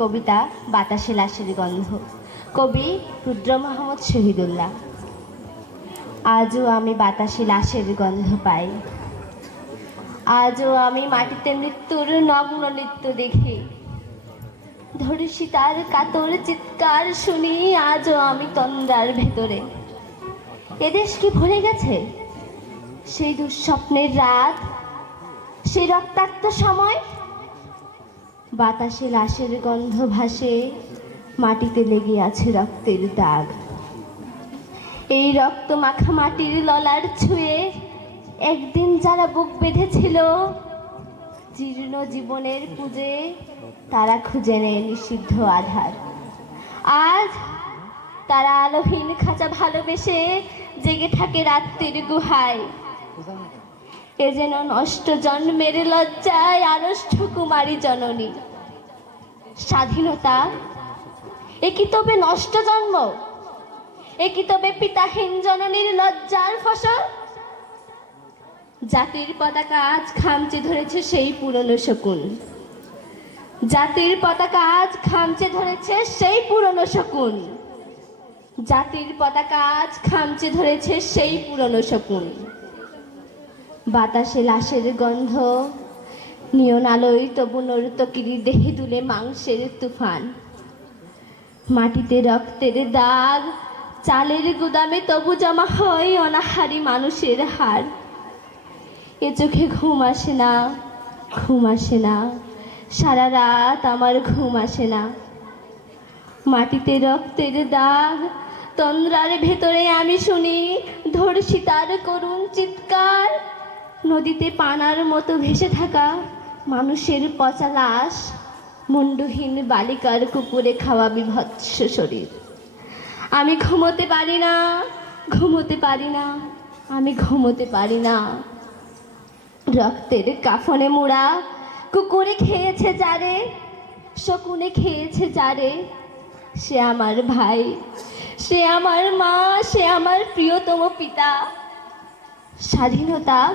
কবিতা বাতাসে লাশের গন্ধ। কবি রুদ্র মোহাম্মদ শহীদুল্লাহ। আজও আমি বাতাসে লাশের গন্ধ পাই। আজও আমি মাটিতে মৃত্যুর নগ্ন নৃত্য দেখি। ধরেছি তার কাতর চিৎকার শুনি, আজও আমি তন্দ্রার ভেতরে। এদেশ কি ভরে গেছে? সেই দুঃস্বপ্নের রাত? সেই রক্তাক্ত সময়? বাতাসে লাশের গন্ধ ভাসে, মাটিতে লেগে আছে রক্তের দাগ। এই রক্ত মাখা মাটির ললার ছুঁয়ে একদিন যারা বুক বেঁধেছিল, জীর্ণ জীবনের পুজে তারা খুঁজে নেয় নিষিদ্ধ আধার। আজ তারা আলোহীন খাঁচা ভালোবেসে জেগে থাকে রাত্রির গুহায়। এ যেন নষ্ট জন্মের লজ্জায় আড়ষ্ট কুমারী জননী। স্বাধীনতা। এ কি তবে নষ্ট জন্ম? এ কি তবে পিতাহীন জননীর লজ্জার ফসল? জাতির পতাকা আজ খামচে ধরেছে সেই পুরনো শকুন। জাতির পতাকা আজ খামচে ধরেছে সেই পুরনো শকুন। জাতির পতাকা আজ খামচে ধরেছে সেই পুরনো শকুন। বাতাসে লাশের গন্ধ নিয়ন আলোয় তবু নর্তকিরি দেহে তুলে মাংসের তুফান। মাটিতে রক্তের দাগ, চালের গুদামে তবু জমা হয় অনাহারি মানুষের হার। এ চোখে ঘুম আসে না, ঘুম আসে না, সারা রাত আমার ঘুম আসে না। মাটিতে রক্তের দাগ, তন্দ্রার ভেতরে আমি শুনি ধরছি তার করুণ চিৎকার। নদীতে পানার মতো ভেসে থাকা মানুষের পচা লাশ মুন্ডহীন বালিকার কুকুরে খাওয়া বিভৎস শরীর। আমি ঘুমোতে পারি না, ঘুমোতে পারি না, আমি ঘুমোতে পারি না। রক্তের কাফনে মোড়া কুকুরে খেয়েছে যারে, শকুনে খেয়েছে যারে। সে আমার ভাই, সে আমার মা, সে আমার প্রিয়তম পিতা। স্বাধীনতা